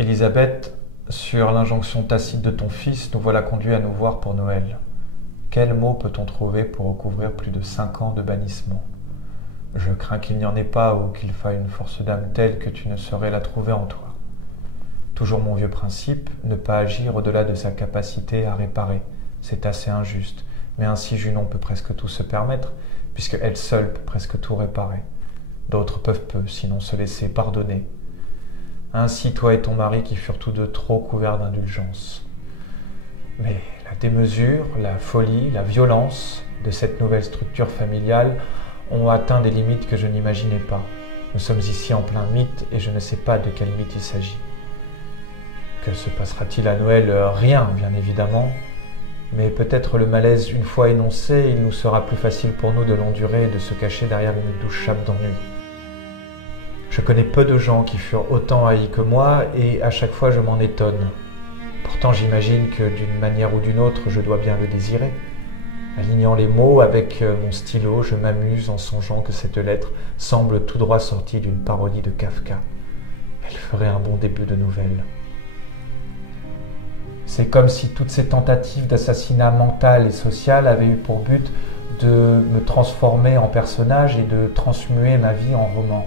Élisabeth, sur l'injonction tacite de ton fils, nous voilà conduits à nous voir pour Noël. Quel mot peut-on trouver pour recouvrir plus de 5 ans de bannissement? Je crains qu'il n'y en ait pas ou qu'il faille une force d'âme telle que tu ne saurais la trouver en toi. Toujours mon vieux principe, ne pas agir au-delà de sa capacité à réparer. C'est assez injuste, mais ainsi Junon peut presque tout se permettre, puisque elle seule peut presque tout réparer. D'autres peuvent peu, sinon se laisser pardonner. Ainsi toi et ton mari qui furent tous deux trop couverts d'indulgence. Mais la démesure, la folie, la violence de cette nouvelle structure familiale ont atteint des limites que je n'imaginais pas. Nous sommes ici en plein mythe et je ne sais pas de quel mythe il s'agit. Que se passera-t-il à Noël? Rien, bien évidemment. Mais peut-être le malaise une fois énoncé, il nous sera plus facile pour nous de l'endurer et de se cacher derrière une douce chape d'ennui. Je connais peu de gens qui furent autant haïs que moi et à chaque fois je m'en étonne. Pourtant j'imagine que d'une manière ou d'une autre je dois bien le désirer. Alignant les mots avec mon stylo, je m'amuse en songeant que cette lettre semble tout droit sortie d'une parodie de Kafka. Elle ferait un bon début de nouvelle. C'est comme si toutes ces tentatives d'assassinat mental et social avaient eu pour but de me transformer en personnage et de transmuer ma vie en roman.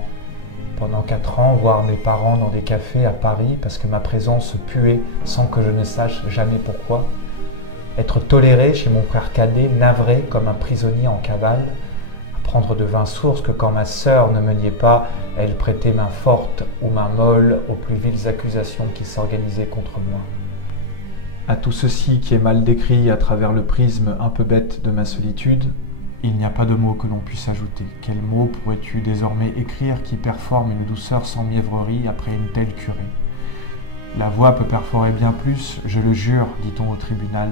Pendant 4 ans, voir mes parents dans des cafés à Paris parce que ma présence puait sans que je ne sache jamais pourquoi. Être toléré chez mon frère cadet, navré comme un prisonnier en cavale. Apprendre de vains sources que quand ma sœur ne me niait pas, elle prêtait main forte ou main molle aux plus viles accusations qui s'organisaient contre moi. À tout ceci qui est mal décrit à travers le prisme un peu bête de ma solitude, il n'y a pas de mots que l'on puisse ajouter. Quel mot pourrais-tu désormais écrire qui performe une douceur sans mièvrerie après une telle curée? La voix peut perforer bien plus, je le jure, dit-on au tribunal.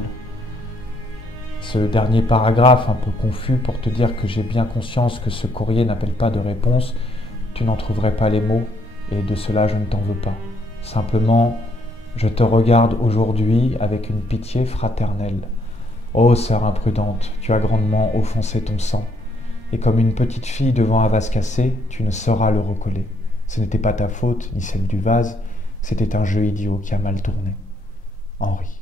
Ce dernier paragraphe, un peu confus pour te dire que j'ai bien conscience que ce courrier n'appelle pas de réponse, tu n'en trouverais pas les mots, et de cela je ne t'en veux pas. Simplement, je te regarde aujourd'hui avec une pitié fraternelle. Ô sœur imprudente, tu as grandement offensé ton sang, et comme une petite fille devant un vase cassé, tu ne sauras le recoller. Ce n'était pas ta faute, ni celle du vase, c'était un jeu idiot qui a mal tourné. Henri.